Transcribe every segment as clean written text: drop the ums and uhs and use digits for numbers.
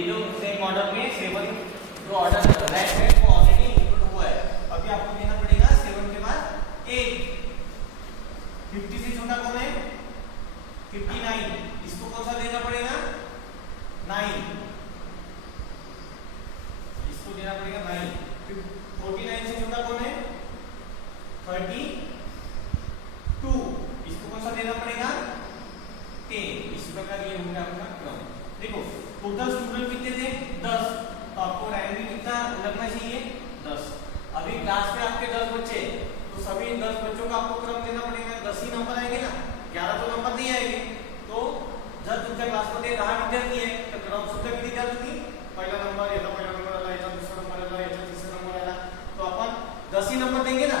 ये जो same order में 7 जो ऑर्डर रैंक है वो ऑलरेडी इंक्लूड हुआ है। अभी आपको देना पड़ेगा 7 के बाद 8। 50 से छोटा कौन है? 59। इसको कौन सा देना पड़ेगा? 9। इसको देना पड़ेगा 9। 49 से छोटा कौन है? 32। इसको कौन सा देना पड़ेगा? 10। इस प्रकार ये होगा आपका क्रम। देखो टोटल स्टूडेंट कितने थे? 10। तो आपको रैंक भी कितना लगना चाहिए? 10। अभी क्लास में आपके 10 बच्चे, तो सभी 10 बच्चों का आपको क्रम देना पड़ेगा। 10 ही नंबर आएंगे ना, 11 तो नंबर नहीं आएंगे। तो जब तुमच्या क्लास मध्ये 10 विद्यार्थी आहे तर क्रम सुद्धा किती द्या तुम्ही? पहिला नंबर, याचा पहिला नंबर आला, याचा दुसरा नंबर आला, याचा तिसरा नंबर आला, तो अपन 10 ही नंबर देंगे ना।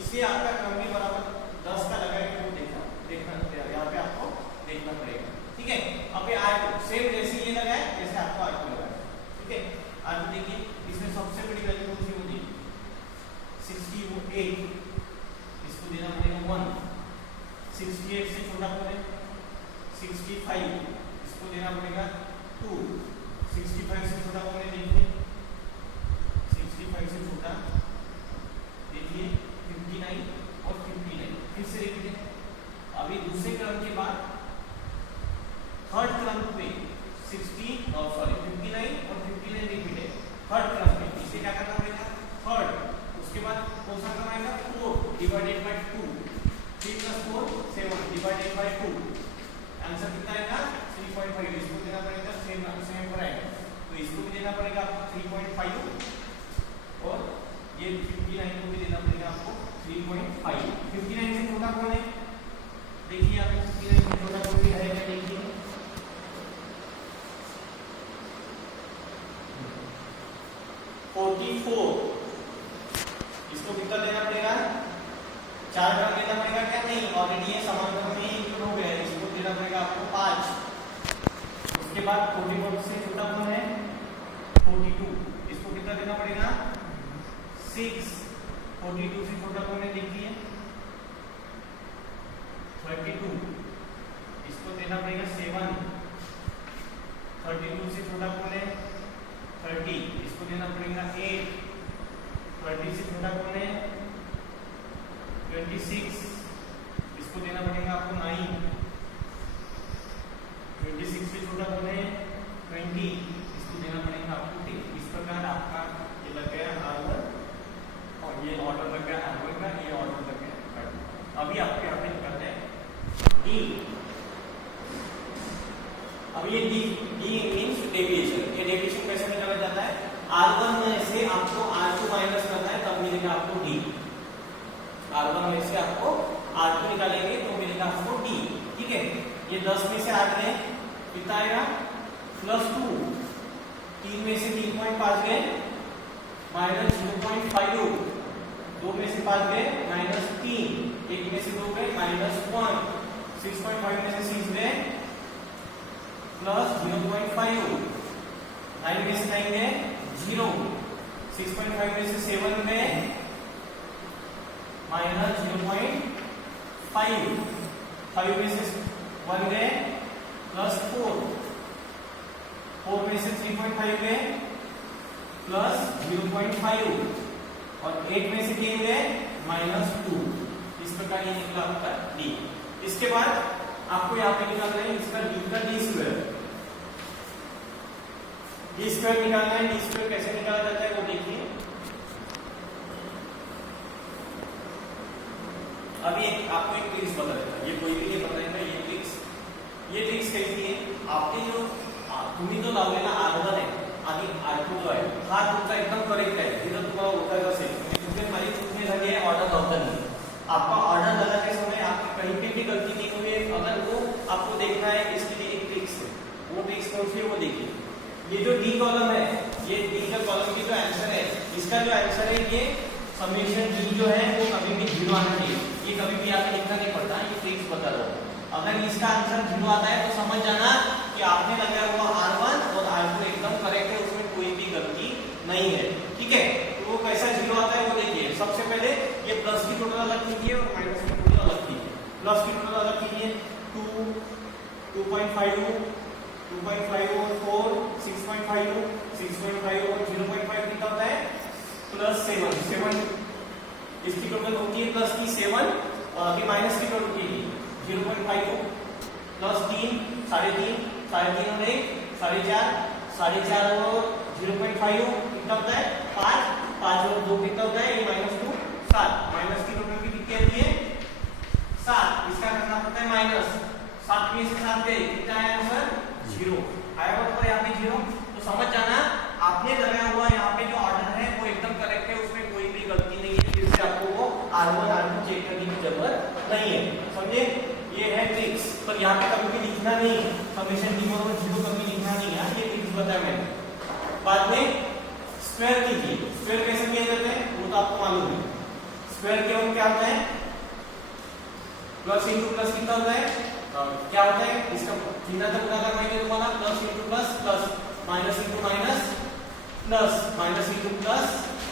इससे आपका क्रम भी बराबर 10 का लगाएंगे। वो देखना यहाँ पे आपको देखना पड़ेगा। ठीक है, अब ये R2 सेम जैसे ये लगाए जैसे आपको R2 लगाए। ठीक है, R2 देखिए इसमें सबसे बड़ी वैल्यू कौन सी होगी? 68। इसको देना पड़ेगा 1। 68 से छोटा कौन है? 65। इसको देना पड़ेगा 2। 65 से छोटा कौन है? देखिए 65 से छोटा देखिए 59 और 59। फिर से देखिए अभी दूसरे क्रम के बाद थर्ड क्रम पे 59 और 59 रिपीट है थर्ड क्रम पे। इसे क्या करना पड़ेगा? थर्ड। उसके बाद कौन सा क्रम आएगा? 4 divided by 2। 3 + 4 7 divided by 2। Answer कितना आएगा? 3.5। इसको देना पड़ेगा सेम पर आएगा, तो इसको भी देना पड़ेगा आपको 3.5 और ये 59 को भी देना पड़ेगा आपको 3.5। 59 से छोटा कौन है? देखिए यहाँ पे 59 से छोटा कौन भी है? देखिए 44। इसको कितना देना पड़ेगा? 4 क्रम देना पड़ेगा क्या? नहीं, ऑलरेडी ये समान क्रम में इंक्लूड हो गया है। इसको देना पड़ेगा आपको 5। उसके बाद 44 से छोटा कौन है? 42। इसको कितना देना पड़ेगा? 6। 42 से छोटा कौन है? देखिए 32। इसको देना पड़ेगा 7। 32 से छोटा कौन है? 30। इसको देना पड़ेगा 8। 30 से छोटा कौन है? 26। इसको देना पड़ेगा आपको 9। 26 से छोटा कौन है? 20। इसको देना पड़ेगा आपको 10। इस प्रकार आपका ये लग गया R1 और ये ऑर्डर लग गया R1 का, ये ऑर्डर लग गया R2। अभी आपको यहाँ पे निकालना है D। अब ये D मींस डेविएशन। ये डेविएशन कैसे निकाला जाता है? R1 में से आपको R2 माइनस करना है, तब मिलेगा आपको D। R1 में से आपको R2 निकालेंगे तो मिलेगा आपको D। ठीक है, ये 10 में से 8 गए, कितना आएगा? +2। 3 में से 3.5 गए, -0.5। 2 में से 5 गए, -3। 1 में से 2 गए, -1। 6.5 में से 6 गए, +0.5। 9 में से 9 गए, 0। 6.5 में से 7 गए, -0.5। 5 में से 1 गए, +4। 4 में से 3.5 गए, +0.5 और 8 में से 3 गए, -2। इस प्रकार ये निकला आपका D। इसके बाद आपको यहाँ पे निकालना है इसका D का D स्क्वायर। D स्क्वायर निकालना है। D स्क्वायर कैसे निकाला जाता है वो देखिए। अभी आपको एक ट्रिक्स बता देता है, ये कोई भी नहीं बताएगा। ये ट्रिक्स कैसी है? आपने जो तुम्ही जो लावलेला R1 आहे आणि R2 जो आहे हा तुमचा एकदम करेक्ट आहे। तिथं तुम्हाला ओळखायचं असेल म्हणजे हमारी चूकने झाली है ऑर्डर लावताना। आपका ऑर्डर लगाते समय आपकी कहीं पे भी गलती नहीं हुई है, अगर वो आपको देखना है इसके लिए एक ट्रिक्स है। वो ट्रिक्स कौन सी है वो देखिए। ये जो D कॉलम है, ये D का कॉलम की जो आंसर है, इसका जो आंसर है ये समेशन D जो है वो कभी भी 0 आना चाहिए। ये कभी भी आपको लिखना नहीं पड़ता, ये ट्रिक्स बता रहा हूँ। अगर इसका आंसर 0 आता है तो समझ जाना कि आपने लगाया हुआ R1 और R2 एकदम करेक्ट है, उसमें कोई भी गलती नहीं है। ठीक है, तो वो कैसा 0 आता है वो देखिए। सबसे पहले ये प्लस की टोटल अलग कीजिए और माइनस की टोटल अलग कीजिए। प्लस की टोटल अलग कीजिए 2, 2.5 और 4, 6.5 4.5 और 0.5 कितना होता है 5, 5 और 2 कितना होता है ये -2 7, माइनस की टोटल की कितनी आती है 7, इसका करना पड़ता है माइनस 7 में से 7 गए कितना आया आंसर 0 आया बराबर यहाँ पे 0। तो समझ जाना आपने लगाया हुआ यहाँ पे जो ऑर्डर है वो एकदम करेक्ट है, उसमें कोई भी गलती नहीं है, फिर से आपको वो R1 R2 चेक करने की जरूरत नहीं है, समझे। ये है ट्रिक्स, पर यहाँ पे कभी भी लिखना नहीं समेशन d1 और 0 कभी लिखना नहीं है, ये ट्रिक्स बताया मैंने। बाद में स्क्वायर कीजिए, स्क्वायर कैसे किया जाता है वो तो आपको मालूम है। स्क्वायर केवल क्या होता है प्लस इंटू प्लस कितना होता है क्या होता है इसका चिन्ह तक गुणा करना है तुम्हारा plus into plus plus minus into minus plus minus into plus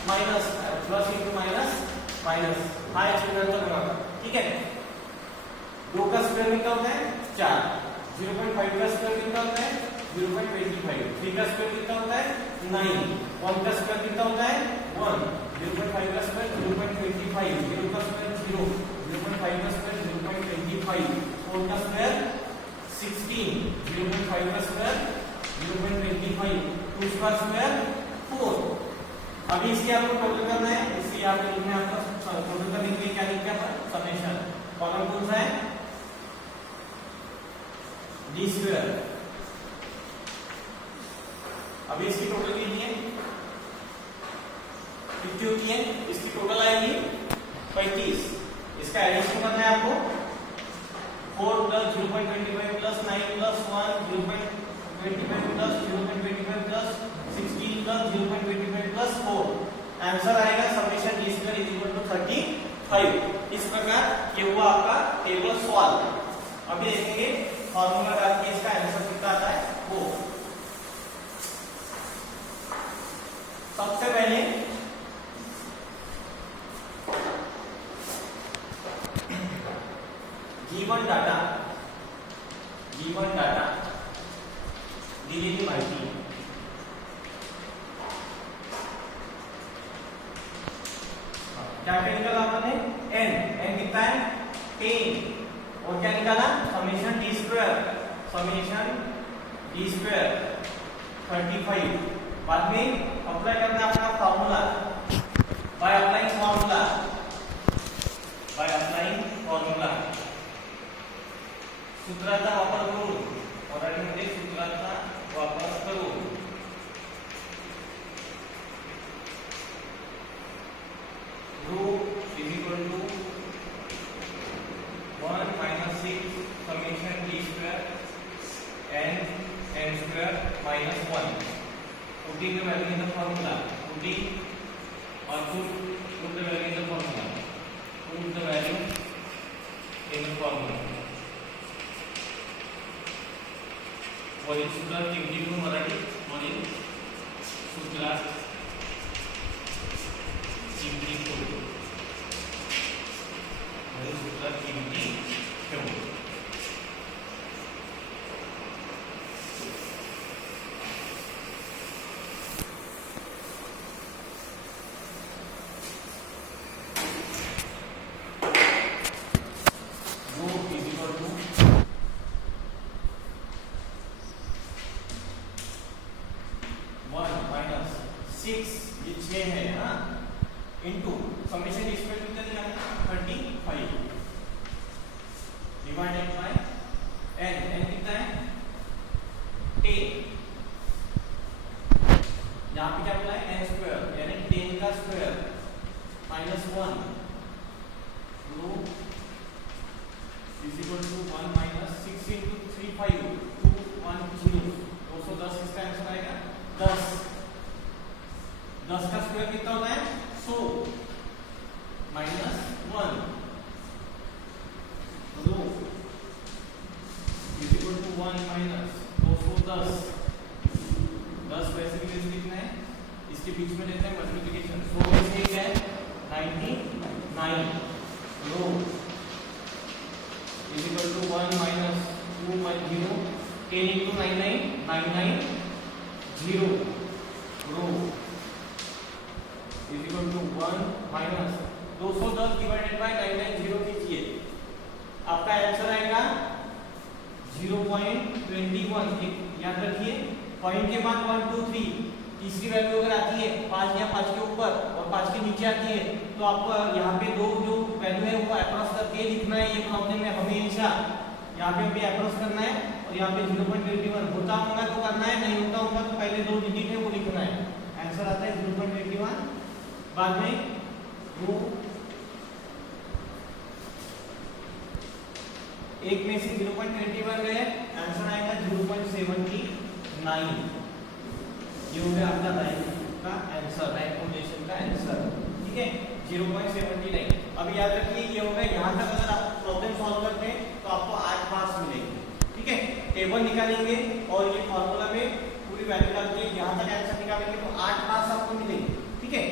minus plus into minus minus हाँ चिन्ह तक गुणा कर, ठीक है। 2 का स्क्वायर कितना होता है 4, 0.5 का स्क्वायर कितना होता है 0.25, 3 का स्क्वायर कितना होता है 9, 1 का स्क्वायर कितना होता है 1, 0.5 का स्क्वायर 0.25, 0 का स्क्वायर 0, 0.5 का स्क्वायर 0.25, 4 का स्क्वायर 16, 0.5 का स्क्वायर 0.25, 2 का स्क्वायर 4। अभी इसकी आपको टोटल करना है, इसलिए आपको लिखना है आपका टोटल करने के लिए क्या लिखा है समेशन, कॉलम कौन सा है d स्क्वायर। अभी इसकी टोटल कीजिए कितनी होती है, इसकी टोटल आएगी 35, इसका एडिशन करना है आपको 4 plus 0.25 plus 9 plus 1 0.25 plus 0.25 plus 16 plus 0.25 plus 4, answer आएगा summation d square is equal to 35। इस प्रकार ये हुआ आपका टेबल सॉल्व। अभी देखेंगे फॉर्मूला डाल के इसका आंसर कितना आता है वो। सबसे पहले गिवन डाटा दिलेली माहिती क्या क्या निकाला आपने n कितना है 10 और क्या निकाला समेशन d स्क्वायर 35। बाद में अप्लाई करना है अपना फार्मूला बाय अप्लाइंग फॉर्मूला सूत्राचा वापर करून मराठीमध्ये सूत्राचा वापर करून rho is equal to 1 minus 6 summation d square n square minus 1, putting the value in the formula, put the value in the formula, put the value in the formula। वरील सूत्र किमती करून मराठी वरील सूत्रात किमती करून वरील सूत्रात किमती ठेवू। याद रखिए पॉइंट के बाद 1 2 3 तीसरी वैल्यू अगर आती है 5 या 5 के ऊपर और 5 के नीचे आती है तो आपको यहाँ पे दो जो वैल्यू है वो अक्रॉस करके लिखना है। ये प्रॉब्लम में हमेशा यहाँ पे भी अक्रॉस करना है और यहाँ पे 0.21 होता होगा तो करना है, नहीं होता होगा तो पहले दो डिजिट है वो लिखना है। आंसर आता है 0.21। बाद में वो एक में से 0.21 गए, आंसर आएगा 0.79। ये हो गया आपका रैंक का आंसर, रैंक पोजीशन का आंसर, ठीक है 0.79। अब याद रखिए ये हो गया। यहाँ तक अगर आप प्रॉब्लम सॉल्व करते हैं तो आपको 8 मार्क्स मिलेंगे, ठीक है। टेबल निकालेंगे और ये फॉर्मूला में पूरी वैल्यू डाल के यहाँ तक आंसर निकालेंगे तो 8 मार्क्स आपको मिलेंगे, ठीक है।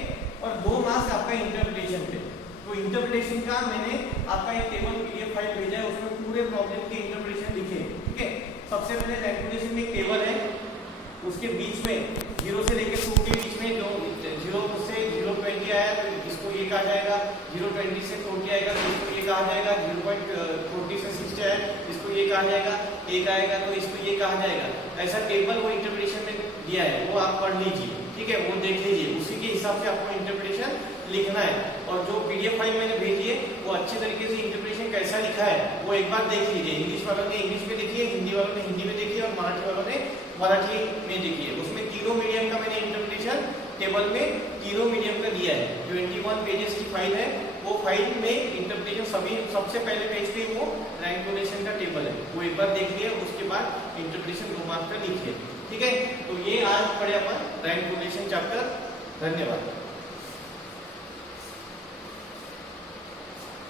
और 2 मार्क्स आपका इंटरप्रिटेशन पे। तो इंटरप्रिटेशन का मैंने आपका ये टेबल पीडीएफ फाइल भेजा है, उसमें पूरे प्रॉब्लम के इंटरप्रिटेशन लिखे हैं, ठीक है। सबसे पहले रैंक में एक टेबल है, उसके बीच में 0 से लेकर 2 के बीच में जो 0 से 0.20 आया तो इसको ये कहा जाएगा, 0.20 से 40 आएगा तो इसको ये कहा जाएगा, 0.40 से 60 आया इसको ये कहा जाएगा, 1 आएगा तो इसको ये कहा जाएगा। ऐसा टेबल वो इंटरप्रिटेशन में दिया है, वो आप पढ़ लीजिए, ठीक है, वो देख लीजिए, उसी के हिसाब से आपको इंटरप्रिटेशन लिखना है। और जो पीडीएफ फाइल मैंने भेजी है वो अच्छे तरीके से इंटरप्रिटेशन कैसा लिखा है वो एक बार देख लीजिए। इंग्लिश वालों ने इंग्लिश में देखिए, हिंदी वालों ने हिंदी में देखिए और मराठी वालों ने मराठी में देखिए। उसमें तीनों मीडियम का मैंने इंटरप्रिटेशन टेबल में तीनों मीडियम का दिया है। 21 पेजेस की फाइल है, वो फाइल में इंटरप्रिटेशन सभी सबसे पहले पेज पे वो रैंक पोजीशन का टेबल है, वो एक बार देखिए, उसके बाद इंटरप्रिटेशन 2 मार्क्स का लिखिए, ठीक है। तो ये आज पढ़े अपन रैंक पोजीशन चैप्टर। धन्यवाद।